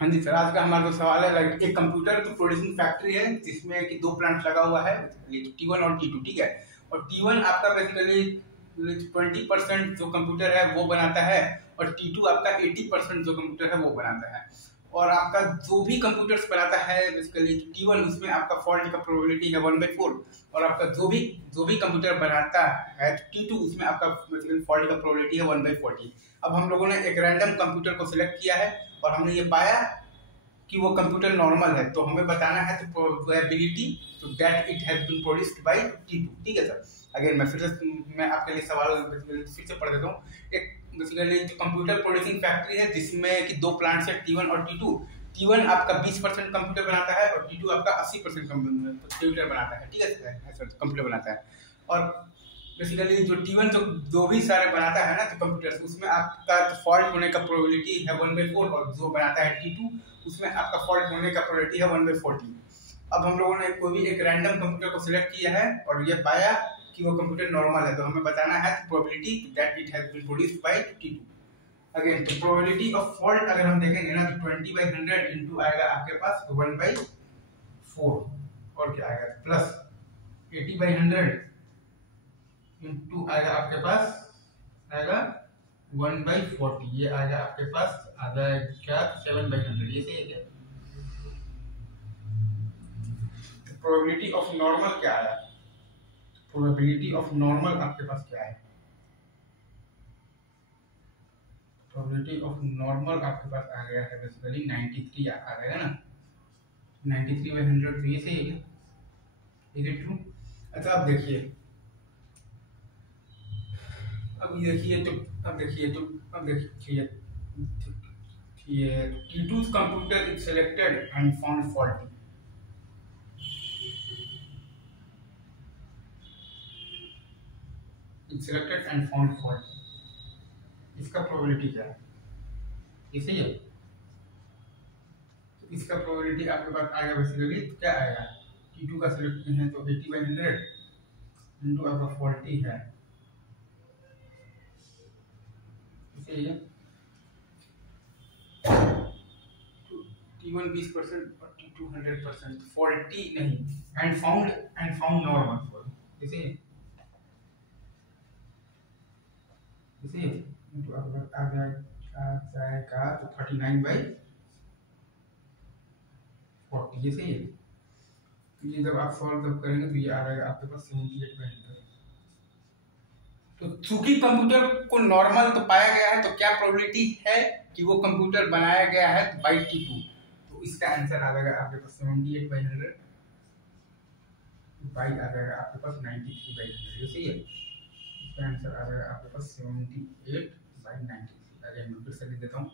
हाँ जी सर, आज का हमारा जो सवाल है लाइक एक कंप्यूटर की प्रोड्यूसिंग फैक्ट्री है जिसमें कि दो प्लांट लगा हुआ है, T1 और T2, ठीक है। और T1 आपका बेसिकली 20% जो कंप्यूटर है वो बनाता है और T2 आपका 80% जो कंप्यूटर है वो बनाता है। और आपका जो भी कंप्यूटर्स बनाता है बेसिकली T1 उसमें आपका फॉल्ट का प्रोबेबिलिटी है 1/4 और आपका जो भी कंप्यूटर बनाता है T2 उसमें आपका बेसिकली फॉल्ट का प्रोबेबिलिटी है 1/40। अब हम लोगों ने एक रैंडम कंप्यूटर को सिलेक्ट किया है और हमने ये पाया कि वो कंप्यूटर नॉर्मल है, तो हमें बताना है तो प्रोबेबिलिटी तो that it has been produced by T2, ठीक है सर। अगर मैं आपके लिए सवाल फिर से पढ़ देता हूँ। एक बेसिकली कंप्यूटर प्रोड्यूसिंग फैक्ट्री है जिसमें कि दो प्लांट्स है T1 और T2। T1 आपका 20% कंप्यूटर बनाता है और T2 आपका 80% कंप्यूटर बनाता है, ठीक है सर, कंप्यूटर बनाता है। और बेसिकली जो T1 जो भी सारे बनाता है ना तो कंप्यूटर उसमें आपका फॉल्ट होने का प्रोबेबिलिटी है 1/4 और जो बनाता है T2 उसमें आपका फॉल्ट होने का प्रोबेबिलिटी है 1/40। अब हम लोगों ने कोई भी एक रैंडम कंप्यूटर को सिलेक्ट किया है और ये पाया कि वो कंप्यूटर नॉर्मल है, तो हमें बताना है probability that it has been produced by T2। Again तो प्रोबेबिलिटी ऑफ फॉल्ट अगर हम देखेंगे ना तो 20/100 इनटू आएगा आपके पास 1/4 और क्या आएगा प्लस 80/100 इनटू आएगा आपके पास आएगा 1/40, ये आएगा आपके पास आ जाएगा 7/100। ये सही है क्या? प्रोबेबिलिटी ऑफ नॉर्मल क्या आया? प्रोबेबिलिटी ऑफ नॉर्मल आपके पास क्या है? प्रोबेबिलिटी ऑफ नॉर्मल आपके पास आ गया है बेसिकली 93 आ गया ना, 93/100, तो ये सही है क्या? Is it true? अच्छा अब देखिए ये T2's computer is selected and found faulty. It's selected and found faulty. इसका प्रोबेबिलिटी क्या है? ये सही है। तो इसका प्रोबेबिलिटी आपके पास आएगा बेसिकली क्या आएगा? T2 का सिलेक्ट है तो 80/100 इनटू आपका 40 है, सही है। T1 20% और T2 100%, 40 नहीं and found normal for इसे इनटू आ जाएगा तो 39/40, ये सही है। तो ये जब आप सॉल्व करेंगे तो ये आ जाएगा आपके पास 78/100। तो चूंकि कंप्यूटर को नॉर्मल तो पाया गया है तो क्या प्रोबेबिलिटी है कि वो कंप्यूटर बनाया गया है बाय T2, तो इसका आंसर आ जाएगा आपके पास 78/100 बाई आ जाएगा आपके पास 93/100, ये सही है। इसका आंसर आ जाएगा आपके पास 78/93। अगर मैं फिर से लिख देता हूँ,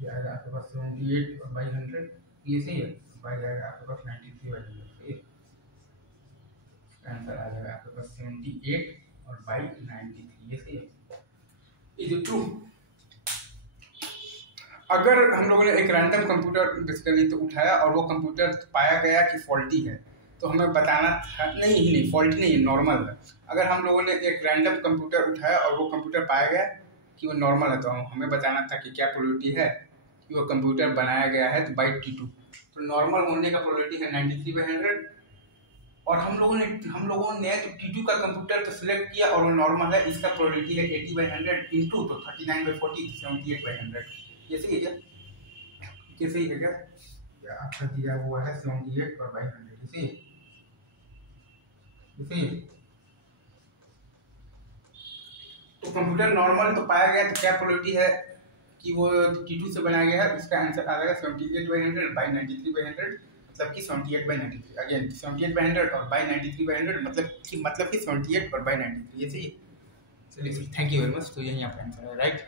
ये आएगा आपके पास 78/100, ये सही है। बाई आएगा आपके पास 93/100, सही है। इसका आंसर आ जाएगा आपके पास 78 और बाई 93, ये सही है। Is it true? अगर हम लोगों ने एक रैंडम कंप्यूटर बेसिकली तो उठाया और वो कंप्यूटर पाया गया कि फॉल्टी है, तो हमें बताना था नहीं फॉल्टी नहीं है, नॉर्मल है। अगर हम लोगों ने एक रैंडम कंप्यूटर उठाया और वो कंप्यूटर पाया गया कि वो नॉर्मल है, तो हमें बताना था कि क्या प्रोबेबिलिटी है कि वो कंप्यूटर बनाया गया है बाय T2। तो नॉर्मल होने का प्रोबेबिलिटी है 93/100 और हम लोगों ने तो T2 का कंप्यूटर तो सिलेक्ट किया और वो नॉर्मल है, इसका प्रोबेबिलिटी है 80/100 इनटू तो 39/40, 78/100, ये सही है क्या? ये सही है क्या? आपका दिया हुआ है 78/100, ये सही है। तो कंप्यूटर नॉर्मल तो पाया गया, तो क्या प्रोबेबिलिटी है कि वो T2 से बनाया गया है? उसका आंसर आ जाएगा 78/100 बाई 93/100, मतलब कि 78/93। अगेन 78/100 और बाई 93/100 मतलब कि 78 और बाई 93, ये सही है। चलिए थैंक यू वेरी मच। तो यही आपका आंसर है, राइट।